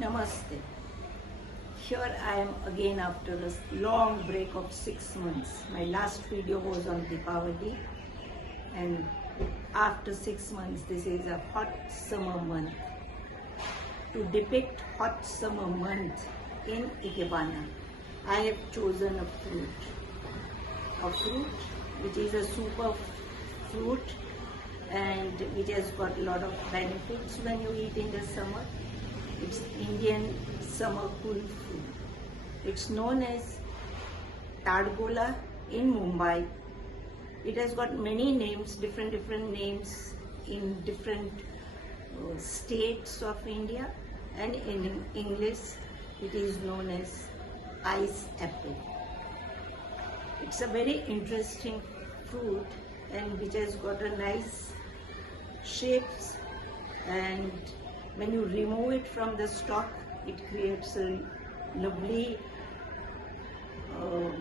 Namaste. Here I am again after a long break of 6 months. My last video was on Deepavali, and after 6 months this is a hot summer month. To depict hot summer month in Ikebana, I have chosen a fruit which is a super fruit and which has got a lot of benefits when you eat in the summer. It's Indian summer cool food. It's known as Tadgola in Mumbai. It has got many names, different names in different states of India, and in English it is known as ice apple. It's a very interesting fruit and which has got a nice shapes, and when you remove it from the stalk, it creates a lovely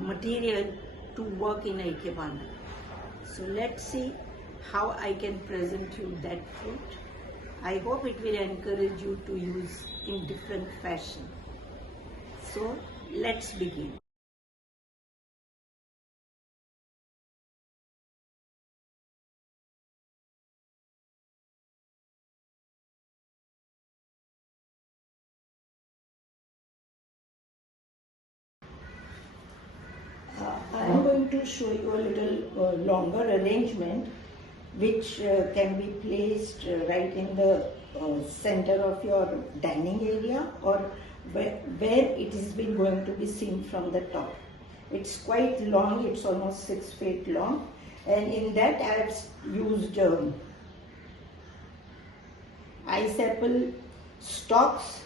material to work in Ikebana. So let's see how I can present you that fruit. I hope it will encourage you to use in different fashion. So let's begin. I am going to show you a little longer arrangement which can be placed right in the center of your dining area, or where it is been going to be seen from the top. It's quite long, it's almost 6 feet long, and in that I have used ice apple stalks,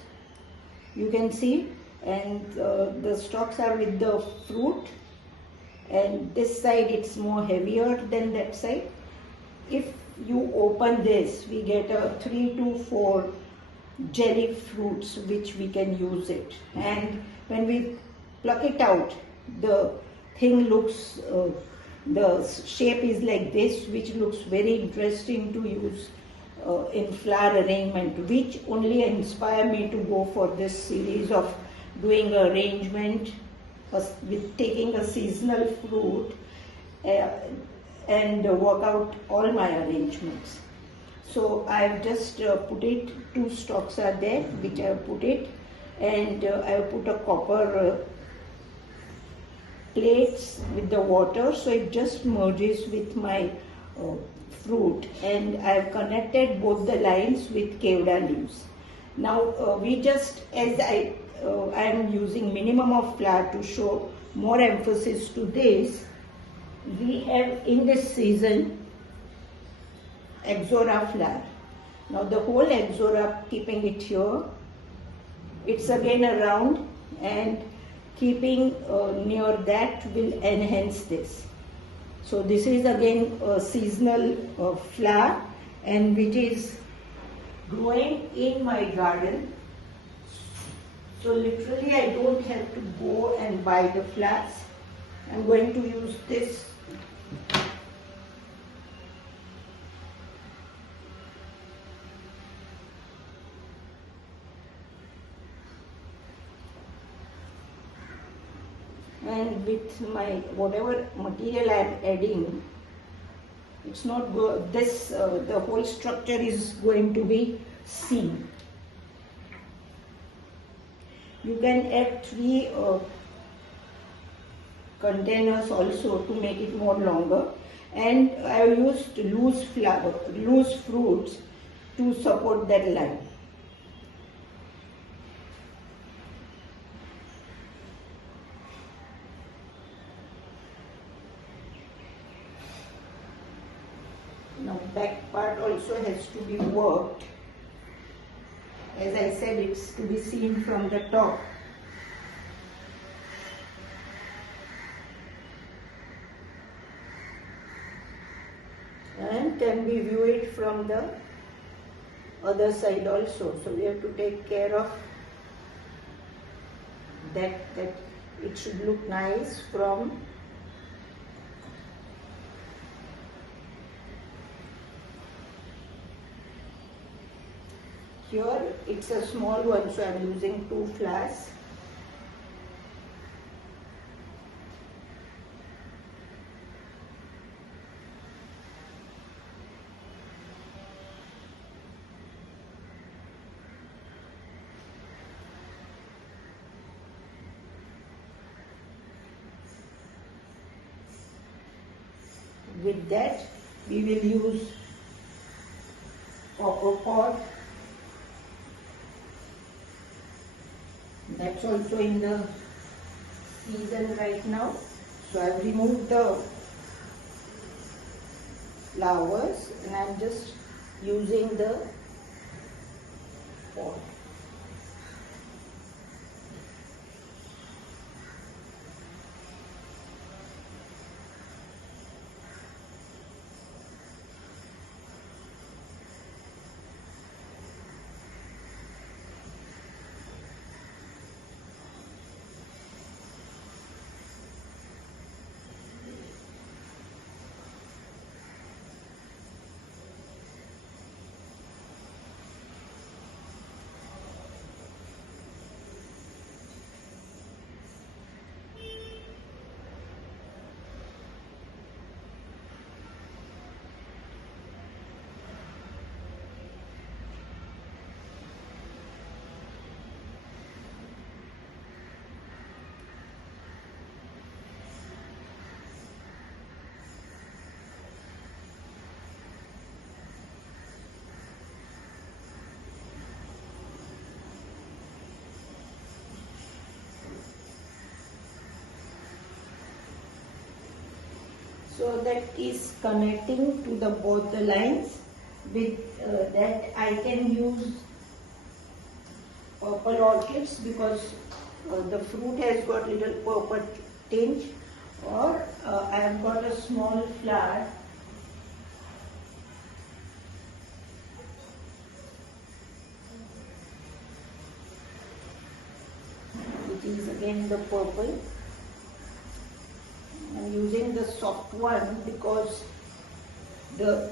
you can see, and the stalks are with the fruit, and this side it's more heavier than that side. If you open this, we get a 3 to 4 jelly fruits which we can use it, and when we pluck it out, the thing looks, the shape is like this, which looks very interesting to use in flower arrangement, which only inspire me to go for this series of doing arrangement with taking a seasonal fruit and work out all my arrangements. So I've just put it, 2 stalks are there which I've put it, and I've put a copper plates with the water, so it just merges with my fruit, and I've connected both the lines with kevda leaves. Now we just, as I am using minimum of flour to show more emphasis to this, we have in this season Exora flour. Now the whole Exora, keeping it here, it's again around, and keeping near that will enhance this. So this is again a seasonal flower, and which is growing in my garden. So literally I don't have to go and buy the flowers. I'm going to use this. And with my whatever material I am adding, it's not this the whole structure is going to be seen. You can add 3 containers also to make it more longer, and I have used loose fruits to support that line. Now back part also has to be worked. As I said, it's to be seen from the top. And can be viewed from the other side also. So we have to take care of that it should look nice from Here it's a small one, so I'm using 2 flowers. With that, we will use copper pot. That's also in the season right now. So I've removed the flowers and I'm just using the pot. So that is connecting to the both the lines. With that I can use purple orchids because the fruit has got little purple tinge, or I have got a small flower. It is again the purple. I'm using the soft one because the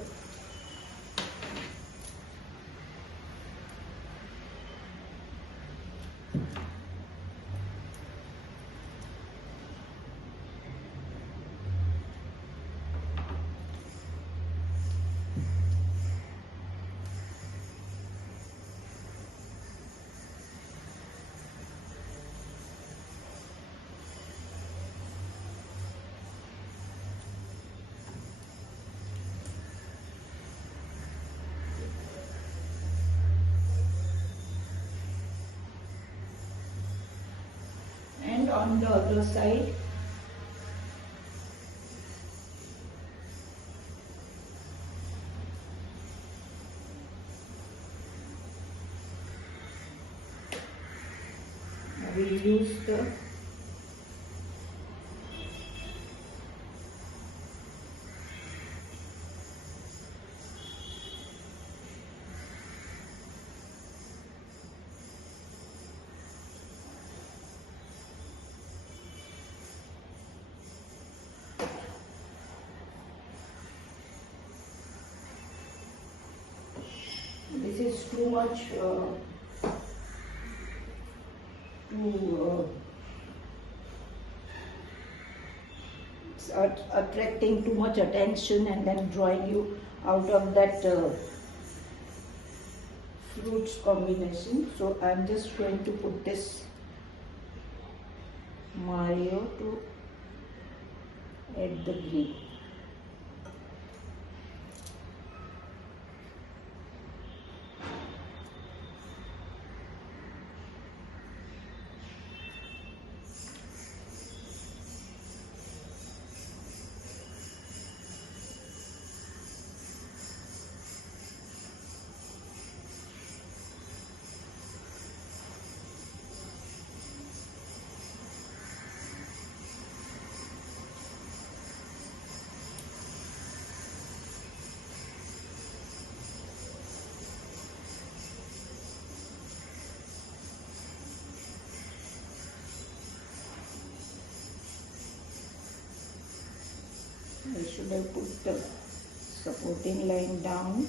on the other side. I will use the this is too much it's attracting too much attention and then drawing you out of that fruits combination. So I'm just going to put this Mario to add the green. I should have put the supporting line down.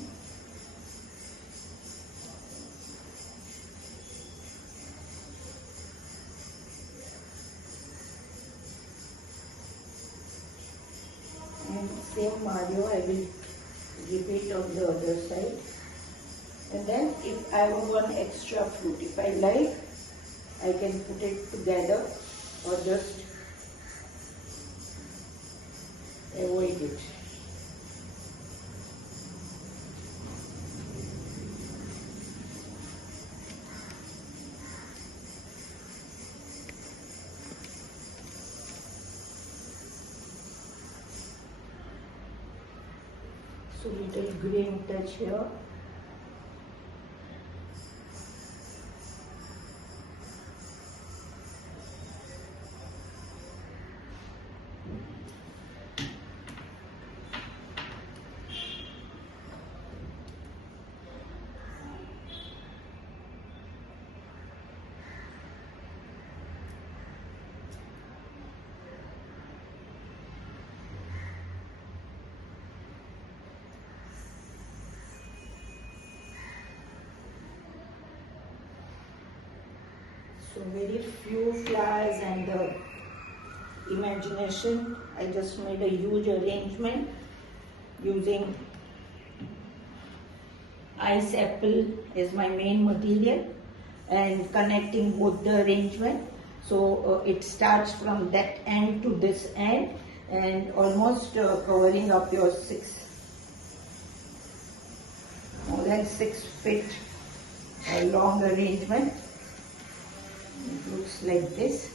same Mario I will repeat on the other side. And then if I want one extra fruit, if I like, I can put it together or just avoid it. So little green touch here. So very few flowers and the imagination. I just made a huge arrangement using ice apple as my main material and connecting both the arrangement. So it starts from that end to this end and almost covering up your more than 6 feet long arrangement. It looks like this.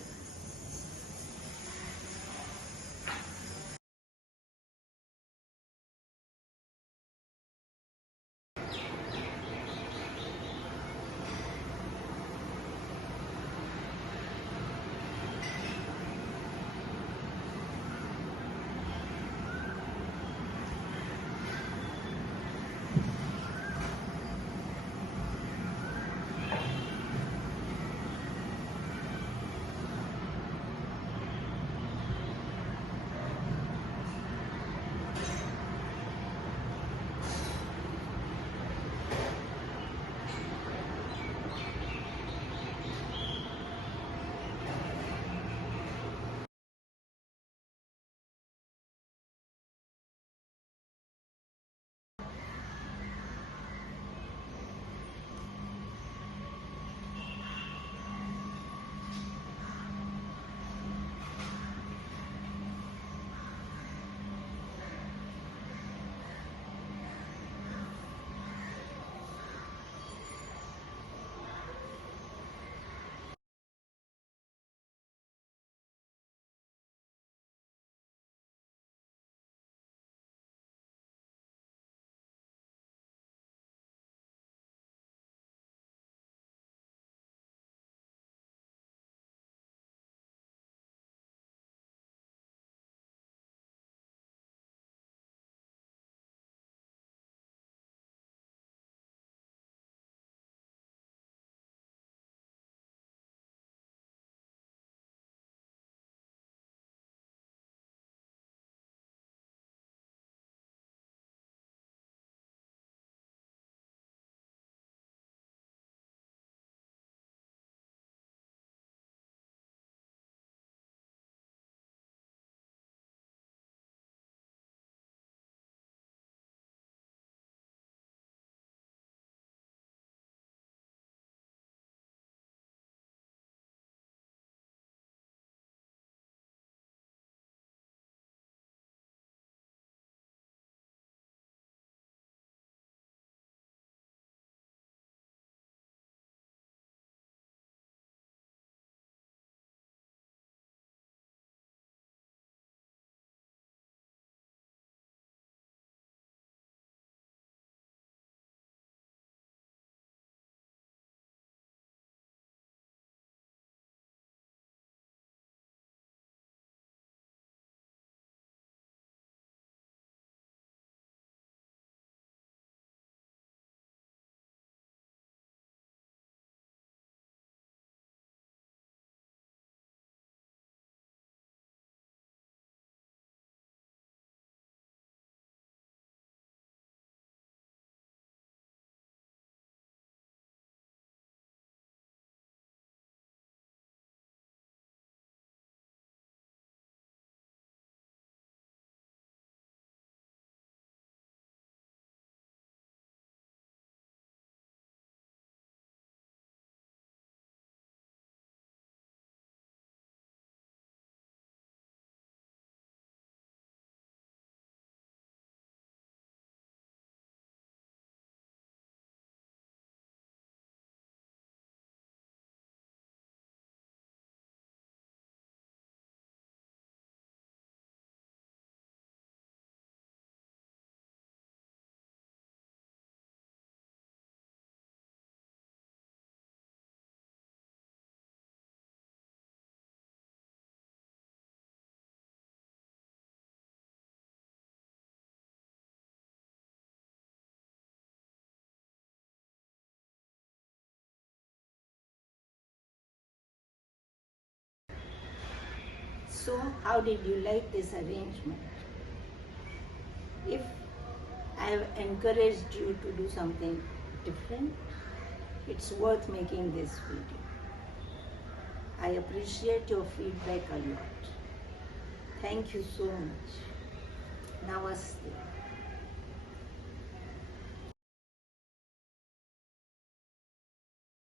So how did you like this arrangement? If I have encouraged you to do something different, it's worth making this video. I appreciate your feedback a lot. Thank you so much. Namaste.